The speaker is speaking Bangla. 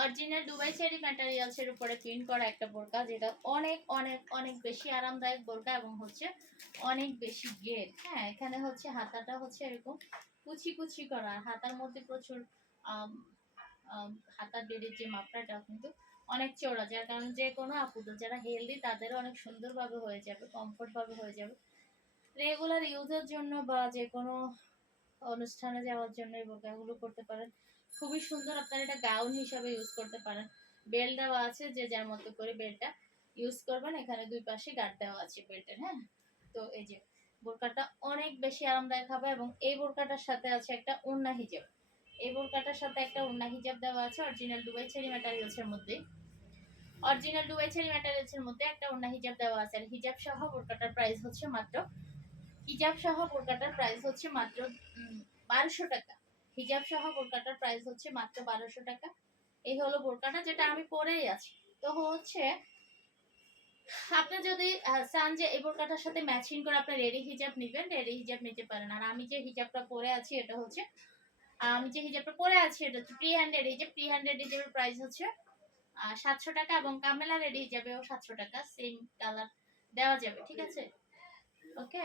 অরিজিনাল দুবাই চেরি ম্যাটেরিয়ালসের উপরে প্রিন্ট করা একটা বোরকা, যেটা অনেক অনেক অনেক বেশি আরামদায়ক বোরকা এবং হচ্ছে অনেক বেশি গেট। হ্যাঁ, এখানে হচ্ছে হাতাটা হচ্ছে এরকম কুচি কুচি করা, হাতার মধ্যে প্রচুর হাতার বেড়ের যে মাপটা কিন্তু অনেক চওড়া, যার কারণে যে কোনো আপুদের যারা হেলদি তাদেরও অনেক সুন্দরভাবে হয়ে যাবে, কমফোর্ট ভাবে হয়ে যাবে। রেগুলার ইউজের জন্য বা যে কোনো অনুষ্ঠানে যাওয়ার জন্য এই বোরকাগুলো করতে পারেন। খুবই সুন্দর, আপনারা এটা গাউন হিসাবে ইউজ করতে পারেন। বেল্ট দেওয়া আছে, যে যার মতো করে বেল্টটা ইউজ করবেন। এখানে দুই পাশে গার্ড দেওয়া আছে বেল্টের। হ্যাঁ, তো এই যে বোরকাটা অনেক বেশি আরামদায়ক হবে এবং এই বোরকাটার সাথে আছে একটা ওড়না হিজাব। এই বোরকাটার সাথে একটা ওড়না হিজাব দেওয়া আছে অরিজিনাল দুবাই চেরি ম্যাটেরিয়ালসের মধ্যে। অরিজিনাল দুবাই চেরি ম্যাটেরিয়ালসের মধ্যে একটা ওড়না হিজাব দেওয়া আছে। আর হিজাব সহ বোরকাটার প্রাইস হচ্ছে মাত্র হিজাব সহ বোরকাটার প্রাইস হচ্ছে মাত্র 1200 টাকা। হিজাব সহ বোরকাটার প্রাইস হচ্ছে মাত্র 1200 টাকা। এই হলো বোরকাটা, যেটা আমি পরেই আছি। তো হচ্ছে আপনি যদি চান যে এই বোরকাটার সাথে ম্যাচিং করে আপনি রেডি হিজাব নেবেন, রেডি হিজাব নিতে পারেন। আর আমি যে হিজাবটা পরে আছি এটা হচ্ছে প্রি হ্যান্ডেড হিজাব। প্রি হ্যান্ডেড হিজাবের প্রাইস হচ্ছে 700 টাকা এবং কামেলা রেডি হিজাবেও 700 টাকা, সেম কালার দেওয়া যাবে। ঠিক আছে, ওকে।